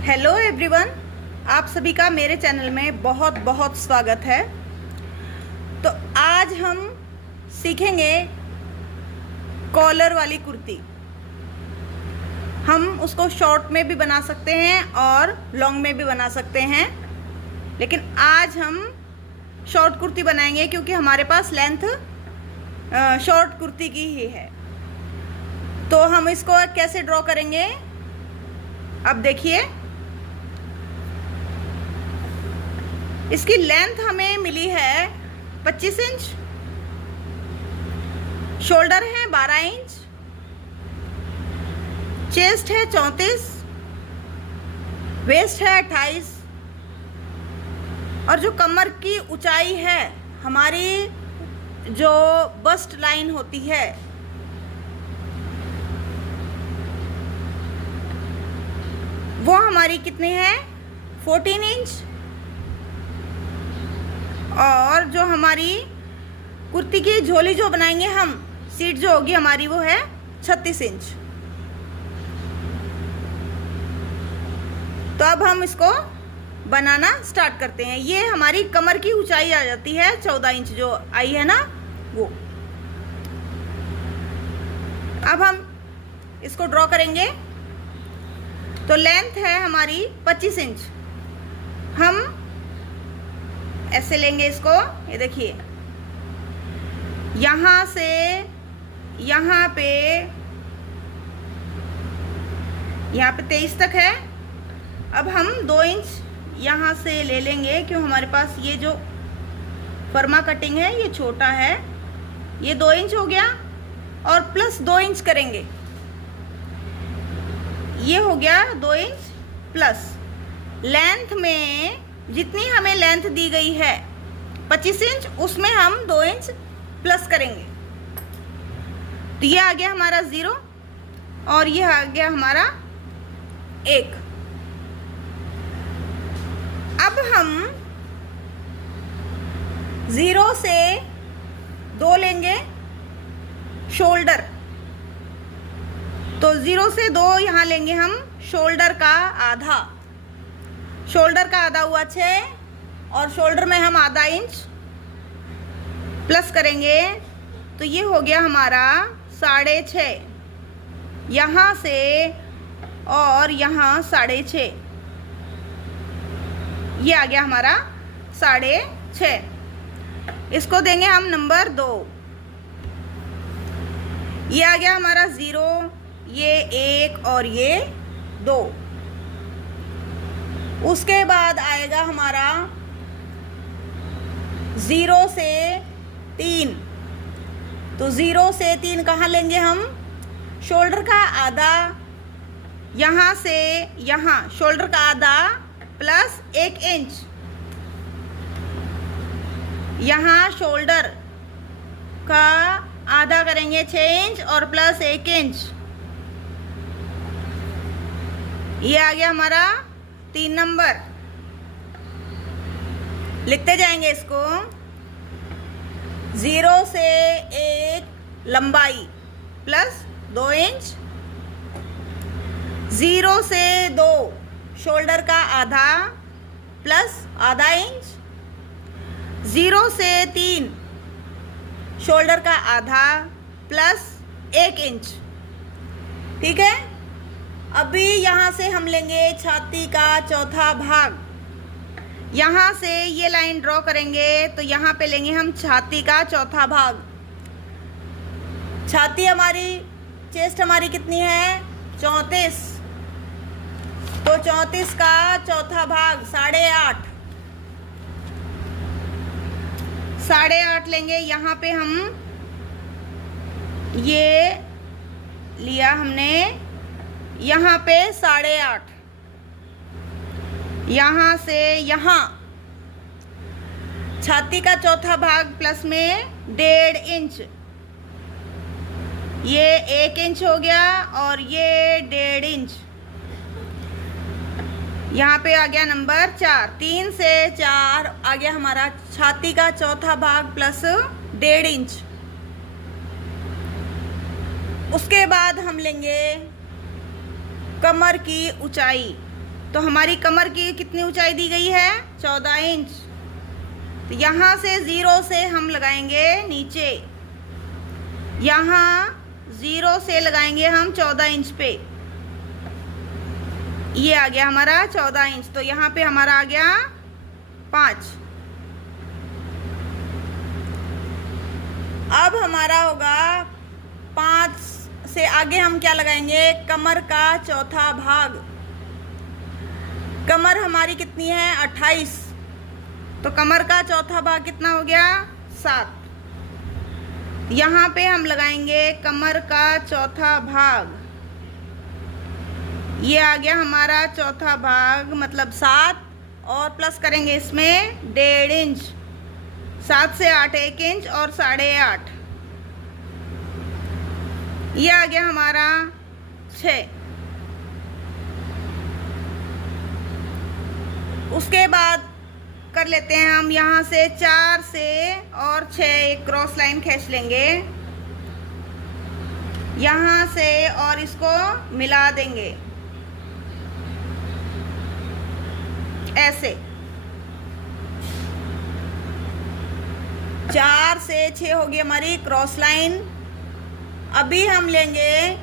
Hello everyone, आप सभी का मेरे चैनल में बहुत बहुत स्वागत है। तो आज हम सीखेंगे कॉलर वाली कुर्ती। हम उसको शॉर्ट में भी बना सकते हैं और लॉन्ग में भी बना सकते हैं, लेकिन आज हम शॉर्ट कुर्ती बनाएंगे क्योंकि हमारे पास लेंथ शॉर्ट कुर्ती की ही है। तो हम इसको कैसे ड्रॉ करेंगे, अब देखिए। इसकी लेंथ हमें मिली है 25 इंच, शोल्डर है 12 इंच, चेस्ट है 34, वेस्ट है 28 और जो कमर की ऊंचाई है, हमारी जो बस्ट लाइन होती है, वो हमारी कितनी है 14 इंच। और जो हमारी कुर्ती की झोली जो बनाएंगे हम, सीट जो होगी हमारी, वो है 36 इंच। तो अब हम इसको बनाना स्टार्ट करते हैं। ये हमारी कमर की ऊंचाई आ जाती है 14 इंच जो आई है ना, वो। अब हम इसको ड्रॉ करेंगे। तो लेंथ है हमारी 25 इंच। हम ऐसे लेंगे इसको, ये देखिए, यहां से यहां पे 23 तक है। अब हम 2 इंच यहां से ले लेंगे, क्यों हमारे पास ये जो फर्मा कटिंग है ये छोटा है। ये 2 इंच हो गया और प्लस 2 इंच करेंगे, ये हो गया 2 इंच प्लस। लेंथ में जितनी हमें लेंथ दी गई है 25 इंच, उसमें हम 2 इंच प्लस करेंगे। तो ये आ गया हमारा 0 और ये आ गया हमारा 1। अब हम 0 से 2 लेंगे शोल्डर। तो 0 से 2 यहाँ लेंगे हम शोल्डर का आधा। शोल्डर का आधा हुआ 6 और शोल्डर में हम आधा इंच प्लस करेंगे, तो ये हो गया हमारा 6.5। यहाँ से और यहाँ 6.5, ये आ गया हमारा 6.5। इसको देंगे हम नंबर 2। ये आ गया हमारा 0, ये 1 और ये 2। उसके बाद आएगा हमारा 0 से 3। तो 0 से 3 कहाँ लेंगे हम, शोल्डर का आधा, यहाँ से यहाँ शोल्डर का आधा प्लस 1 इंच, यहाँ शोल्डर का आधा करेंगे 6 इंच और प्लस 1 इंच। ये आ गया हमारा 3 नंबर। लिखते जाएंगे इसको। 0 से 1 लंबाई प्लस 2 इंच, 0 से 2 शोल्डर का आधा प्लस आधा इंच, 0 से 3 शोल्डर का आधा प्लस 1 इंच। ठीक है। अभी यहाँ से हम लेंगे छाती का चौथा भाग। यहाँ से ये लाइन ड्रॉ करेंगे, तो यहाँ पे लेंगे हम छाती का चौथा भाग। छाती हमारी, चेस्ट हमारी कितनी है 34, तो 34 का चौथा भाग 8.5। 8.5 लेंगे। यहाँ पे हम ये लिया हमने, यहाँ पे 8.5, यहाँ से यहाँ छाती का चौथा भाग प्लस में 1.5 इंच, ये 1 इंच हो गया और ये 1.5 इंच। यहाँ पे आ गया नंबर 4। 3 से 4 आ गया हमारा छाती का चौथा भाग प्लस 1.5 इंच। उसके बाद हम लेंगे कमर की ऊंचाई। तो हमारी कमर की कितनी ऊंचाई दी गई है? 14 इंच। तो यहाँ से 0 से हम लगाएंगे नीचे, यहाँ 0 से लगाएंगे हम 14 इंच पे। ये आ गया हमारा 14 इंच। तो यहाँ पे हमारा आ गया 5। अब हमारा होगा 5 से आगे हम क्या लगाएंगे? कमर का चौथा भाग। कमर हमारी कितनी है? 28। तो कमर का चौथा भाग कितना हो गया? 7। यहाँ पे हम लगाएंगे कमर का चौथा भाग। ये आ गया हमारा चौथा भाग, मतलब 7, और प्लस करेंगे इसमें 1.5 इंच। 7 से 8 1 इंच और 8.5। ये आ गया हमारा 6। उसके बाद कर लेते हैं हम यहाँ से 4 से और 6 एक क्रॉस लाइन खींच लेंगे यहाँ से और इसको मिला देंगे ऐसे। 4 से 6 होगी हमारी क्रॉस लाइन। अभी हम लेंगे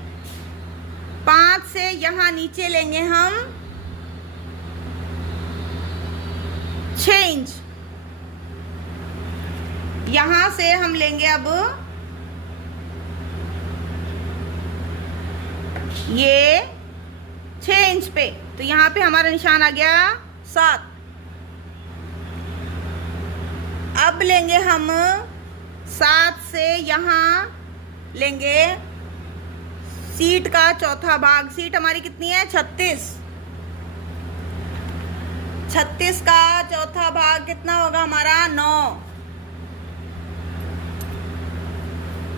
5 से यहाँ नीचे लेंगे हम 6 इंच। यहाँ से हम लेंगे अब ये 6 इंच पे। तो यहाँ पे हमारा निशान आ गया 7। अब लेंगे हम 7 से यहाँ लेंगे सीट का चौथा भाग। सीट हमारी कितनी है? 36। 36 का चौथा भाग कितना होगा हमारा? 9।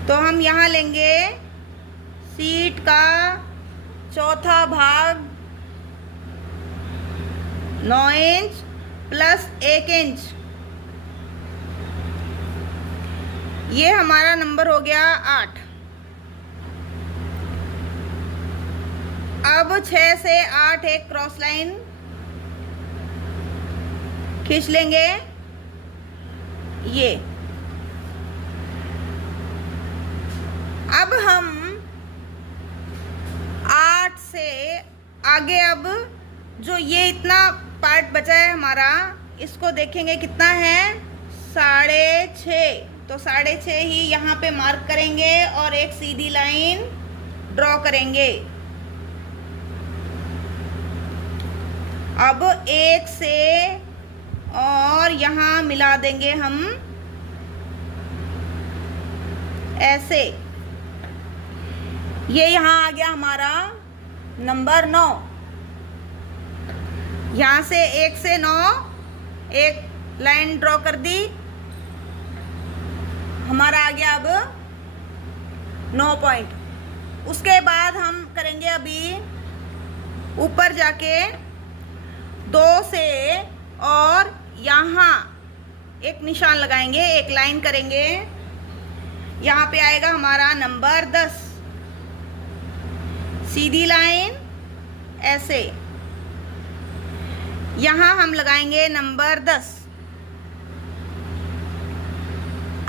तो हम यहाँ लेंगे सीट का चौथा भाग 9 इंच प्लस 1 इंच। ये हमारा नंबर हो गया 8। अब 6 से 8 एक क्रॉस लाइन खींच लेंगे ये। अब हम 8 से आगे अब जो ये इतना पार्ट बचा है हमारा, इसको देखेंगे कितना है? 6.5। तो 6.5 ही यहाँ पे मार्क करेंगे और एक सीधी लाइन ड्रॉ करेंगे। अब 1 से और यहाँ मिला देंगे हम ऐसे। ये यहाँ आ गया हमारा नंबर 9। यहाँ से 1 से 9 एक लाइन ड्रॉ कर दी, हमारा आ गया अब 9 पॉइंट। उसके बाद हम करेंगे अभी ऊपर जाके 2 से और यहाँ एक निशान लगाएंगे, एक लाइन करेंगे। यहाँ पे आएगा हमारा नंबर 10। सीधी लाइन ऐसे, यहाँ हम लगाएंगे नंबर 10।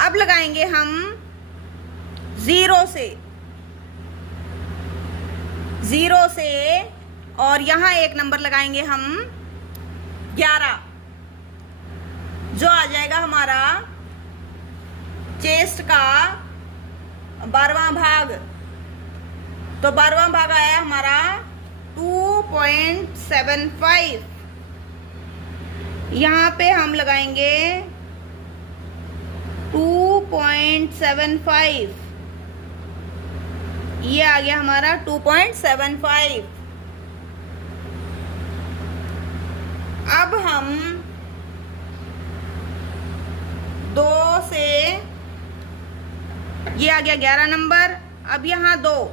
अब लगाएंगे हम 0 से और यहाँ एक नंबर लगाएंगे हम 11, जो आ जाएगा हमारा चेस्ट का 12वां भाग। तो 12वां भाग आया हमारा 2.75। यहाँ पे हम लगाएंगे 2.75। ये आ गया हमारा 2.75। अब हम 2 से, ये आ गया 11 नंबर। अब यहाँ 2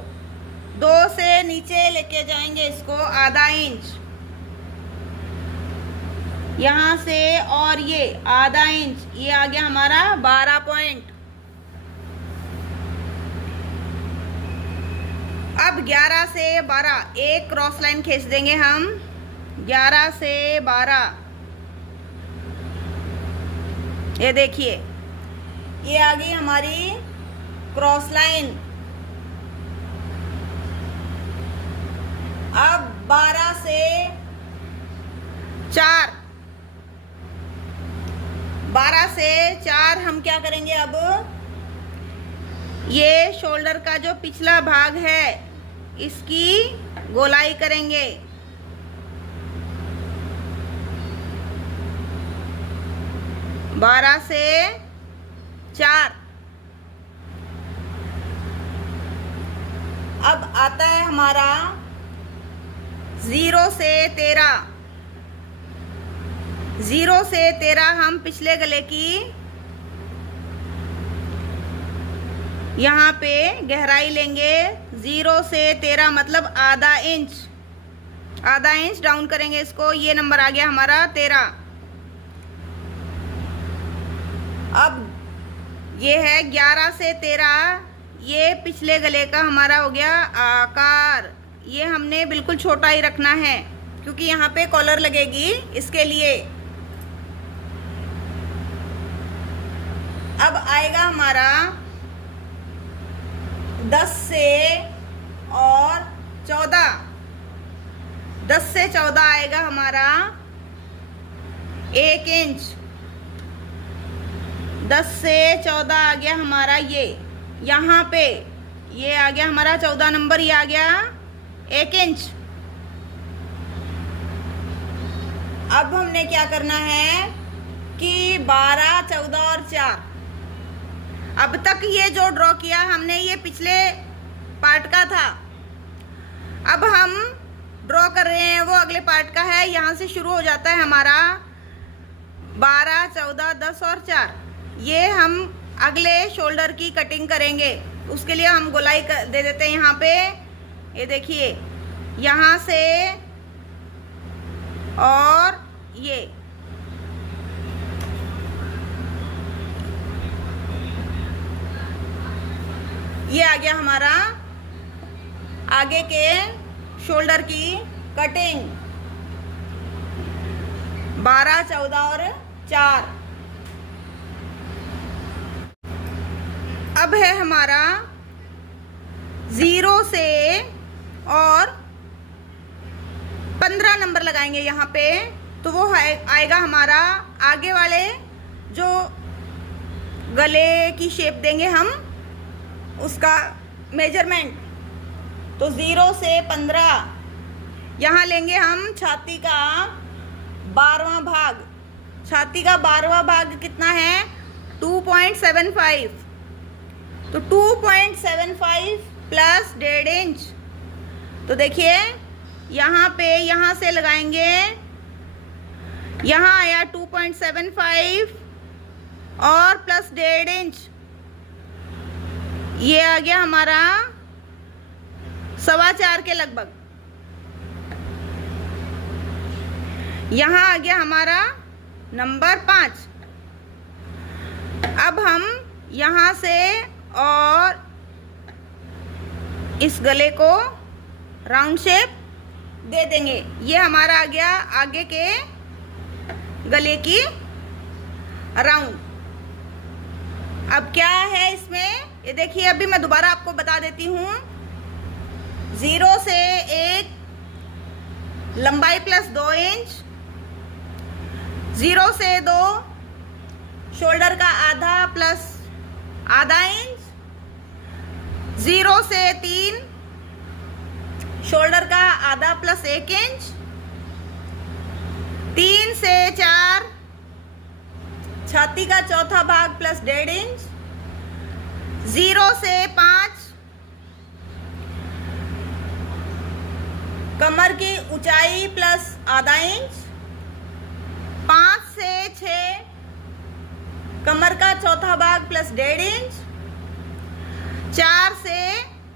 से नीचे लेके जाएंगे इसको आधा इंच, यहाँ से और ये आधा इंच। ये आ गया हमारा 12 पॉइंट। अब 11 से 12 एक क्रॉस लाइन खींच देंगे हम 11 से 12, ये देखिए ये आ गई हमारी क्रॉस लाइन। अब 12 से 4, 12 से 4 हम क्या करेंगे, अब ये शोल्डर का जो पिछला भाग है इसकी गोलाई करेंगे। बारह से 4। अब आता है हमारा 0 से 13। 0 से 13 हम पिछले गले की यहाँ पे गहराई लेंगे। 0 से 13 मतलब आधा इंच, आधा इंच डाउन करेंगे इसको। ये नंबर आ गया हमारा 13। अब ये है 11 से 13, ये पिछले गले का हमारा हो गया आकार। ये हमने बिल्कुल छोटा ही रखना है क्योंकि यहाँ पे कॉलर लगेगी, इसके लिए। अब आएगा हमारा 10 से और 14। 10 से 14 आएगा हमारा 1 इंच। 10 से 14 आ गया हमारा ये, यहाँ पे ये आ गया हमारा 14 नंबर, ये आ गया 1 इंच। अब हमने क्या करना है कि 12, 14 और 4, अब तक ये जो ड्रॉ किया हमने ये पिछले पार्ट का था। अब हम ड्रॉ कर रहे हैं वो अगले पार्ट का है। यहाँ से शुरू हो जाता है हमारा 12, 14, 10 और 4। ये हम अगले शोल्डर की कटिंग करेंगे, उसके लिए हम गोलाई दे देते हैं यहाँ पे। ये देखिए यहाँ से और ये आ गया हमारा आगे के शोल्डर की कटिंग। 12, 14 और 4। अब है हमारा 0 से और 15 नंबर लगाएंगे यहाँ पे, तो वो आएगा हमारा आगे वाले जो गले की शेप देंगे हम, उसका मेजरमेंट। तो 0 से 15 यहाँ लेंगे हम छाती का 12वां भाग। छाती का 12वां भाग कितना है, 2.75। तो 2.75 प्लस 1.5 इंच। तो देखिए यहाँ पे, यहाँ से लगाएंगे, यहाँ आया 2.75 और प्लस 1.5 इंच, ये आ गया हमारा 4.25 के लगभग। यहाँ आ गया हमारा नंबर 5। अब हम यहाँ से और इस गले को राउंड शेप दे देंगे। ये हमारा आ गया आगे के गले की राउंड। अब क्या है इसमें, ये देखिए अभी मैं दोबारा आपको बता देती हूँ। 0 से 1 लंबाई प्लस 2 इंच, 0 से 2 शोल्डर का आधा प्लस आधा इंच, 0 से 3 शोल्डर का आधा प्लस 1 इंच, 3 से 4 छाती का चौथा भाग प्लस 1.5 इंच, 0 से 5 कमर की ऊंचाई प्लस आधा इंच, 5 से 6 कमर का चौथा भाग प्लस 1.5 इंच, 4 से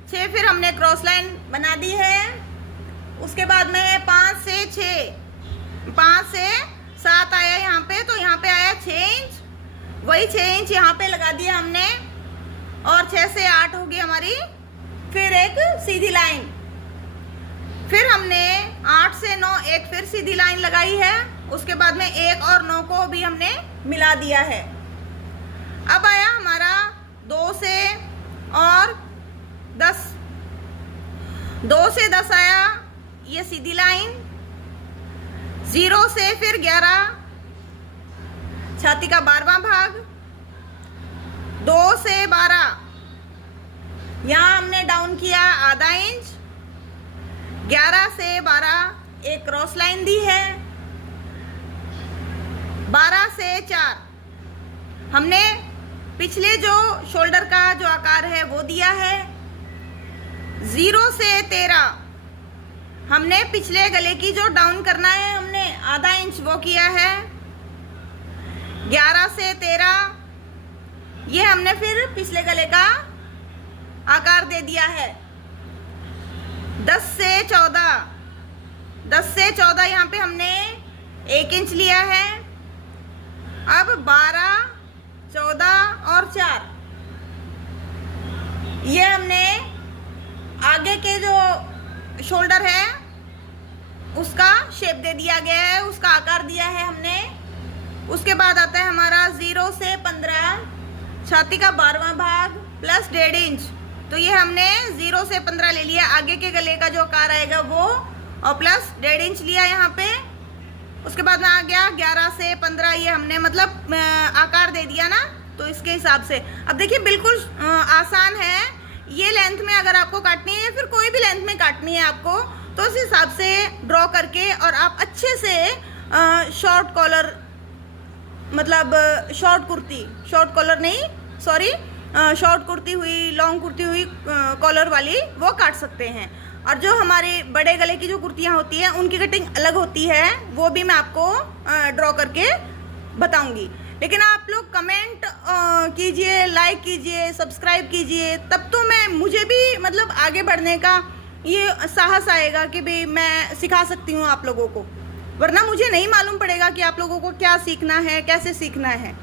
6 फिर हमने क्रॉस लाइन बना दी है। उसके बाद में है 5 से 6, 5 से 7 आया यहाँ पे, तो यहाँ पे आया 6 इंच, वही 6 इंच यहाँ पे लगा दिया हमने, और 6 से 8 होगी हमारी फिर एक सीधी लाइन। फिर हमने 8 से 9 एक फिर सीधी लाइन लगाई है, उसके बाद में 1 और 9 को भी हमने मिला दिया है। अब आया हमारा 2 से और 10, 2 से 10 आया, ये सीधी लाइन, 0 से फिर 11, छाती का 12वां भाग, 2 से 12, यहाँ हमने डाउन किया आधा इंच, 11 से 12 एक क्रॉस लाइन दी है, 12 से 4 हमने पिछले जो शोल्डर का जो आकार है वो दिया है, 0 से 13 हमने पिछले गले की जो डाउन करना है हमने आधा इंच वो किया है, 11 से 13 ये हमने फिर पिछले गले का आकार दे दिया है, 10 से 14, 10 से 14 यहाँ पे हमने 1 इंच लिया है। अब 12, 14 और 4 ये हमने आगे के जो शोल्डर है उसका शेप दे दिया गया है, उसका आकार दिया है हमने। उसके बाद आता है हमारा 0 से 15, छाती का 12वां भाग प्लस 1.5 इंच, तो ये हमने 0 से 15 ले लिया, आगे के गले का जो आकार आएगा वो, और प्लस 1.5 इंच लिया यहाँ पे। उसके बाद में आ गया 11 से 15, ये हमने मतलब आकार दे दिया ना, तो इसके हिसाब से अब देखिए बिल्कुल आसान है। ये लेंथ में अगर आपको काटनी है या फिर कोई भी लेंथ में काटनी है आपको, तो उस हिसाब से ड्रॉ करके और आप अच्छे से शॉर्ट कॉलर मतलब शॉर्ट कुर्ती, शॉर्ट कॉलर नहीं सॉरी शॉर्ट कुर्ती हुई, लॉन्ग कुर्ती हुई कॉलर वाली वो काट सकते हैं। और जो हमारे बड़े गले की जो कुर्तियाँ होती हैं उनकी कटिंग अलग होती है, वो भी मैं आपको ड्रॉ करके बताऊंगी। लेकिन आप लोग कमेंट कीजिए, लाइक कीजिए, सब्सक्राइब कीजिए, तब तो मुझे भी मतलब आगे बढ़ने का ये साहस आएगा कि भाई मैं सिखा सकती हूँ आप लोगों को, वरना मुझे नहीं मालूम पड़ेगा कि आप लोगों को क्या सीखना है, कैसे सीखना है।